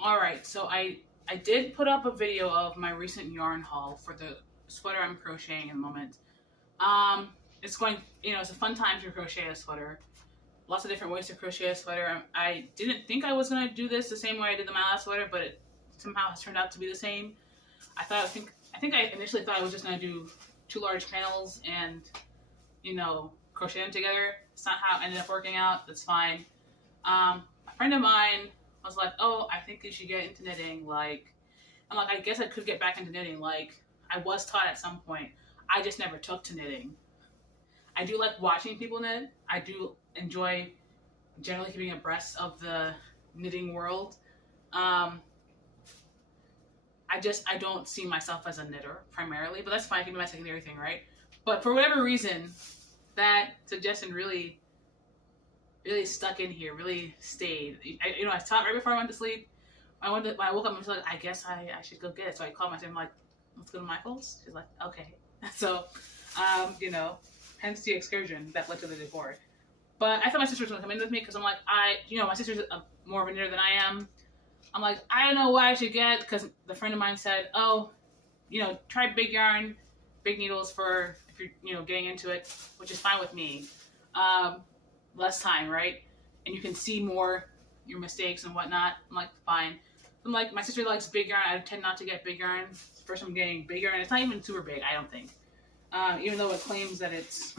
Alright, so I did put up a video of my recent yarn haul for the sweater I'm crocheting in the moment. It's going, it's a fun time to crochet a sweater. Lots of different ways to crochet a sweater. I didn't think I was going to do this the same way I did my last sweater, but it somehow has turned out to be the same. I think I initially thought I was just going to do 2 large panels and, crochet them together. It's not how it ended up working out. That's fine. A friend of mine was like, oh, I think you should get into knitting. I'm like, I guess I could get back into knitting. I was taught at some point. I just never took to knitting. I do like watching people knit. I do enjoy generally keeping abreast of the knitting world. I don't see myself as a knitter primarily, but that's fine. It can be my secondary thing, right? But for whatever reason, that suggestion really stuck in here, really stayed. I taught right before I went to sleep. When I woke up, I was like, I guess I should go get it. So I called my sister, I'm like, let's go to Michael's. She's like, okay. So, hence the excursion that led to the decor. But I thought my sister was going to come in with me because I'm like, my sister's more of a knitter than I am. I'm like, I don't know what I should get because the friend of mine said, oh, try big yarn, big needles for if you're, getting into it, which is fine with me. Less time, right? And you can see more your mistakes and whatnot. I'm like, fine. I'm like, my sister likes big yarn. I tend not to get big yarn. First I'm getting big yarn. It's not even super big, I don't think. Even though it claims that it's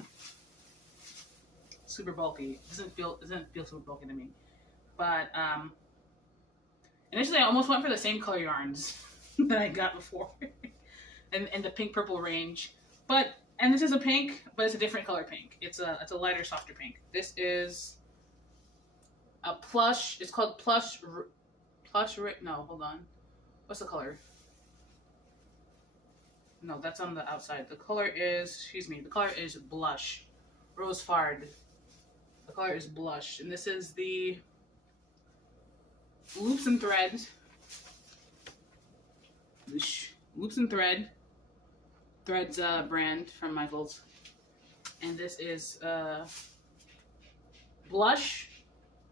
super bulky. It doesn't feel super bulky to me. But initially I almost went for the same color yarns that I got before. and the pink purple range. And this is a pink, but it's a different color pink. It's a lighter, softer pink. This is a plush. It's called plush. No, hold on. What's the color? No, that's on the outside. The color is, the color is blush. Rose Fard. The color is blush. And this is the Loops and Thread. Loops and Thread. Threads brand from Michael's. And this is blush,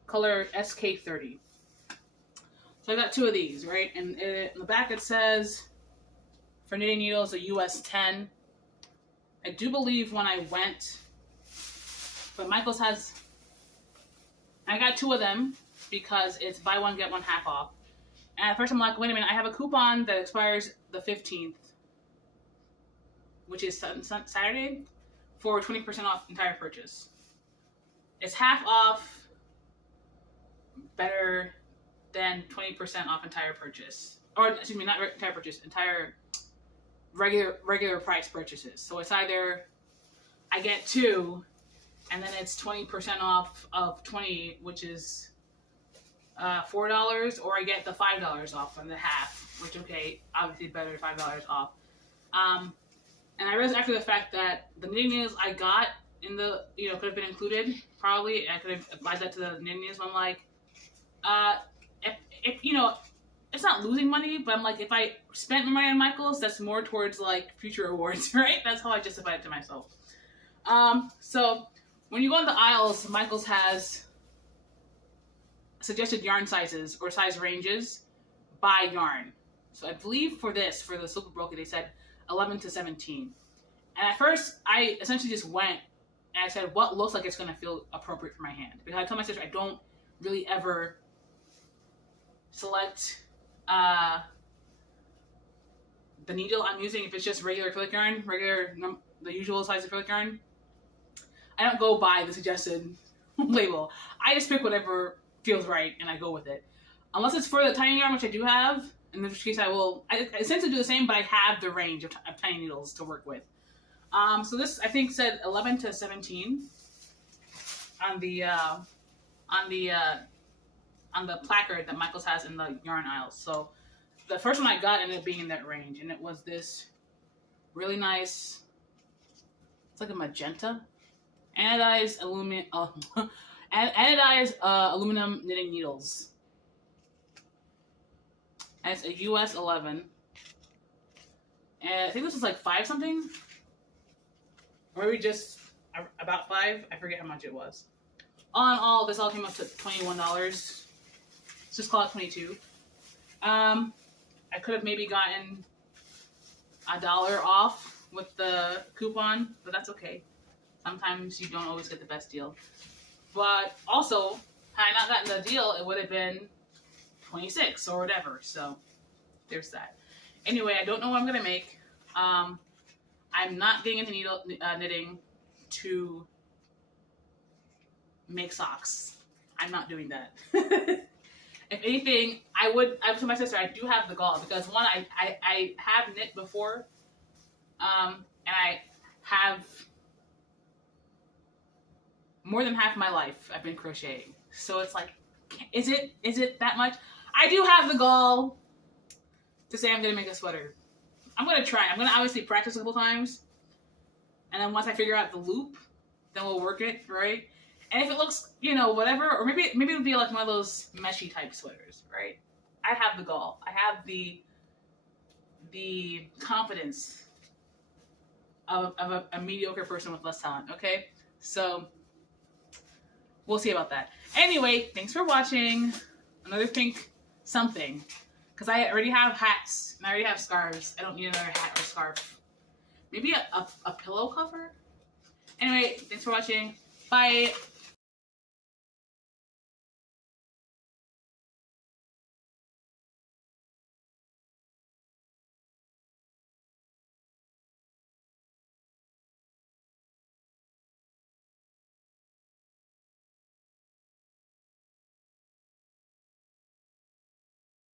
color SK30. So I got 2 of these, right? And in the back it says, for knitting needles, a US 10. I do believe when I went, but Michael's has, I got 2 of them because it's buy one, get one half off. And at first I'm like, wait a minute, I have a coupon that expires the 15th, which is Saturday, for 20% off entire purchase. It's half off, better than 20% off entire purchase. Or, excuse me, not entire purchase, entire regular price purchases. So it's either I get 2, and then it's 20% off of 20, which is $4, or I get the $5 off on the half, which, okay, obviously better than $5 off. And I realized after the fact that the knitting needles I got in the, could have been included, probably. I could have applied that to the knitting needles. I'm like, if it's not losing money, but I'm like, if I spent the money on Michael's, that's more towards, future rewards, right? That's how I justify it to myself. So when you go in the aisles, Michael's has suggested yarn sizes or size ranges by yarn. So I believe for the Super Bulky, they said 11 to 17. And at first, I essentially just went and I said, what looks like it's going to feel appropriate for my hand? Because I told my sister I don't really ever select the needle I'm using. If it's just regular acrylic yarn, the usual size acrylic yarn, I don't go by the suggested label. I just pick whatever feels right and I go with it. Unless it's for the tiny yarn, which I do have, in which case I essentially do the same, but I have the range of tiny needles to work with. So this, I think, said 11 to 17 on the placard that Michael's has in the yarn aisles. So the first one I got ended up being in that range, and it was this really nice, it's like a magenta, anodized aluminum knitting needles. And it's a US 11. And I think this was like 5 something. Or maybe just about 5. I forget how much it was. All in all, this all came up to $21. Let's just call it 22. I could have maybe gotten $1 off with the coupon, but that's okay. Sometimes you don't always get the best deal. But also, had I not gotten the deal, it would have been 26 or whatever. So there's that. Anyway, I don't know what I'm gonna make. I'm not getting into knitting to make socks. I'm not doing that. If anything, I told my sister I do have the gall because one, I have knit before, and I have more than half my life I've been crocheting. So it's like, is it that much? I do have the gall to say I'm gonna make a sweater. I'm gonna try. I'm gonna obviously practice a couple times, and then once I figure out the loop, then we'll work it, right? And if it looks, whatever, or maybe it'll be like one of those meshy type sweaters, right? I have the gall. I have the confidence of a mediocre person with less talent, okay? So we'll see about that. Anyway, thanks for watching. Another pink something. Because I already have hats and I already have scarves. I don't need another hat or scarf. Maybe a pillow cover? Anyway, thanks for watching. Bye.